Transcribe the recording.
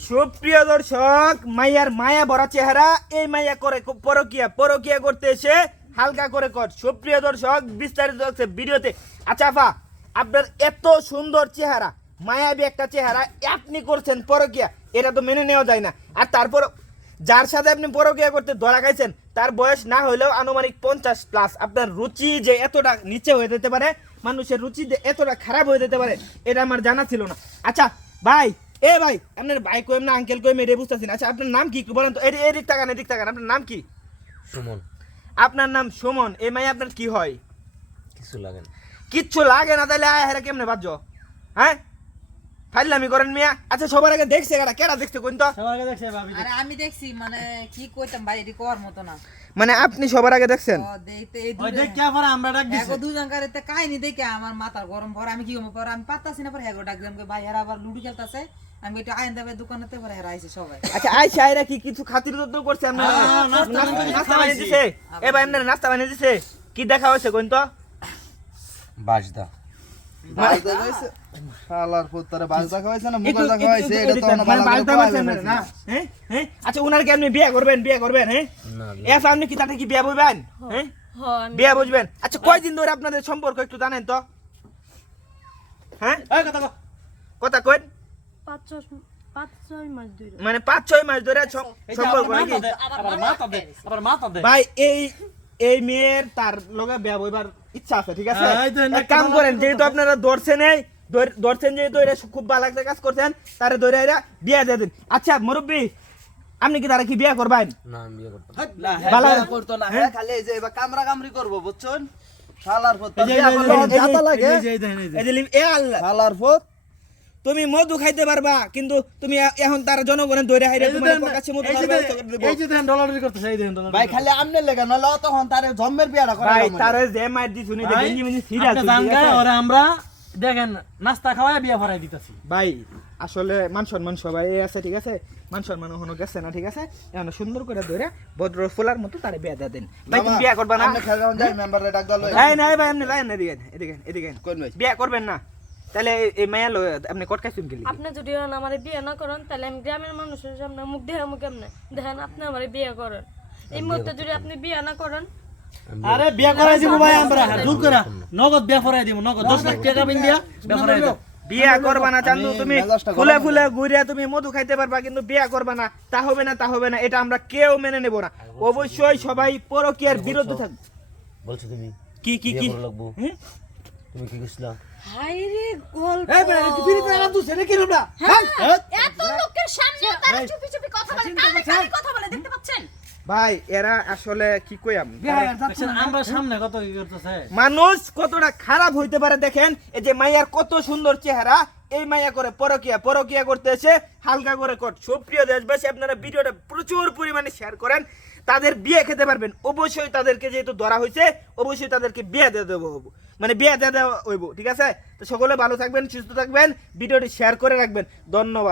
সুপ্রিয় দর্শক, মাইয়ার মায়া ভরা চেহারা, এই মাইয়া করে পরকিয়া পরকিয়া করতে এসে হালকা করে কর। সুপ্রিয় দর্শক, বিস্তারিত হচ্ছে ভিডিওতে। আচ্ছা আফা, আপনার এত সুন্দর চেহারা, মায়াবী একটা চেহারা, আপনি করছেন পরকিয়া, এটা তো মেনে নেওয়া যায় না। আর তারপর যার সাথে আপনি পরকিয়া করতে ধরা খাইছেন, তার বয়স না হলেও আনুমানিক পঞ্চাশ প্লাস আপনার রুচি যে এতটা নিচে হয়ে যেতে পারে, মানুষের রুচি যে এতটা খারাপ হয়ে যেতে পারে, এটা আমার জানা ছিল না। আচ্ছা ভাই এ ভাই আপনার ভাই কইম না আঙ্কেল কইম এটা বুঝতেছি আচ্ছা আপনার নাম কি বলেন তো। এর এদিক তাকান এদিক তাকান। আপনার নাম কি? সুমন। আপনার নাম সুমন। এ মাই আপনার কি হয়? কিছু লাগে না। কিচ্ছু লাগে না তাহলে আয় হেরা কেমনে বাজ্য হ্যাঁ? ফাইলামি করেন মিয়া। আচ্ছা সবার আগে দেখছে কেডা কেডা দেখছে কোন তো? সবার আগে দেখছে ভাবি। আরে আমি দেখছি মানে কি কইতাম ভাই এটি কর মতো না। মানে আপনি সবার আগে দেখছেন? ও দেখতে এই দূরে হ্যাগো দুজন কারেতে কাহিনী দেখে আমার মাথা গরম পরে আমি কি করব? পরে আমি পাত্তাছি না পরে হ্যাগো ডাক দিলাম ভাই হেরা আবার লুডু খেলতেছে। আমি একটু আইন দেবে দোকানেতে পরে হেরা আইছে সবাই। আচ্ছা আই সাইরা কি কিছু খাতির যত্ন করছে আপনার? নাস্তা বানিয়ে দিছে। এ ভাই আপনার নাস্তা বানিয়ে দিছে? কি দেখা হয়েছে কোন তো? বাজদা। আচ্ছা উনার কি আপনি বিয়ে করবেন বিয়ে করবেন হ্যাঁ? আপনি কি তাতে কি বিয়ে বলবেন হ্যাঁ? বিয়ে বুঝবেন আচ্ছা কয়দিন ধরে আপনাদের সম্পর্ক একটু জানেন তো? হ্যাঁ? কথা কই পাঁচ ছয় পাঁচ ছয় মাস ধরে। মানে পাঁচ ছয় মাস ধরে সম্পর্ক নাকি? ভাই এই এই মেয়ের তার লগে বিয়া বইবার ইচ্ছা আছে ঠিক আছে এক কাম করেন যেহেতু আপনারা ধরছেন এই ধর- ধরছেন যেহেতু এটা খুব ভালো একটা কাজ করছেন তারে ধরে এরা বিয়া দিয়ে দিন আচ্ছা মুরব্বী আপনি কি তারা কি বিয়া করবেন না আমি বিয়ে করতাম বিয়ে করতো না হ্যাঁ খালি এই যে এবার কামরা কামরি করব বুঝছেন শালার বিয়া করলে জাতা লাগে এই যে লিম- এ আল্লাহ শালার পুত তুমি মধু খাইতে পারবা কিন্তু তুমি এখন তার জনগণের ধরে হাইরে তোমার কাছে মধু খাওয়ার ব্যবস্থা করে দেবো। ভাই খালি আমনে লেগে নলে তখন তারে জম্মের বিয়াটা করে ভাই তারে যে মার দি শুনি যে গেঞ্জি মেঞ্জি সিরিয়াস আমরা দেখেন নাস্তা খাওয়াই বিয়া ভরাই দিতেছি। ভাই আসলে মান সম্মান সবাই আছে ঠিক আছে? মান সম্মান হনো গেছে না ঠিক আছে? এখন সুন্দর করে ধরে ভদ্র ফুলার মতো তারে বিয়া দিয়ে দেন। ভাই তুমি বিয়া করবা না? আমনে খেলা যাই মেম্বারে ডাক দল এই নাই ভাই আপনি লাইন এদিকে এদিকে এদিকে কোন ভাই? বিয়া করবেন না। তাহলে এই- মায়া আপনি কটকা শুন গেলি আপনি যদি আমার বিয়ে না করেন তাহলে আমি গ্রামের মানুষের সামনে মুখ দেখার মুখ কেমনে? দেখেন আপনি আমার বিয়ে করেন। এই মুহূর্তে যদি আপনি বিয়ে না করেন আরে বিয়া করাই দিব ভাই আমরা। দূর করে নগদ বিয়া ভরাই দিব নগদ দশ লাখ টাকা বিন দিয়া বিয়া ভরাই দিব। বিয়া করবা না চান্দু তুমি ফুলে ফুলে ঘুরে তুমি মধু খাইতে পারবা কিন্তু বিয়া করবা না। তা হবে না তা হবে না এটা আমরা কেউ মেনে নেব না। অবশ্যই সবাই পরকীয়ার বিরুদ্ধে থাকবে বলছো তুমি কি কি কি? লাগবো? তুমি কি কইছিলা? হাইরে গল্প। এত লোকের সামনে তারা চুপি চুপি কথা বলে কানে কানে কথা বলে পাচ্ছেন ভাই এরা আসলে কি কইয়াম দেখছেন, আমরা সামনে কত কি করতেছে? মানুষ কতটা খারাপ হইতে পারে দেখেন এই যে মাইয়ার কত সুন্দর চেহারা এই মাইয়া করে পরকিয়া পরকিয়া করতে এসে হালকা করে কট সুপ্রিয় দেশবাসী আপনারা ভিডিওটা প্রচুর পরিমাণে শেয়ার করেন তাদের বিয়ে খেতে পারবেন। অবশ্যই তাদেরকে যেহেতু ধরা হয়েছে অবশ্যই তাদেরকে বিয়ে দিয়ে দেবো হব। মানে বিয়ে দিয়ে দেওয়া হইব ঠিক আছে? তো সকলে ভালো থাকবেন সুস্থ থাকবেন ভিডিওটি শেয়ার করে রাখবেন। ধন্যবাদ।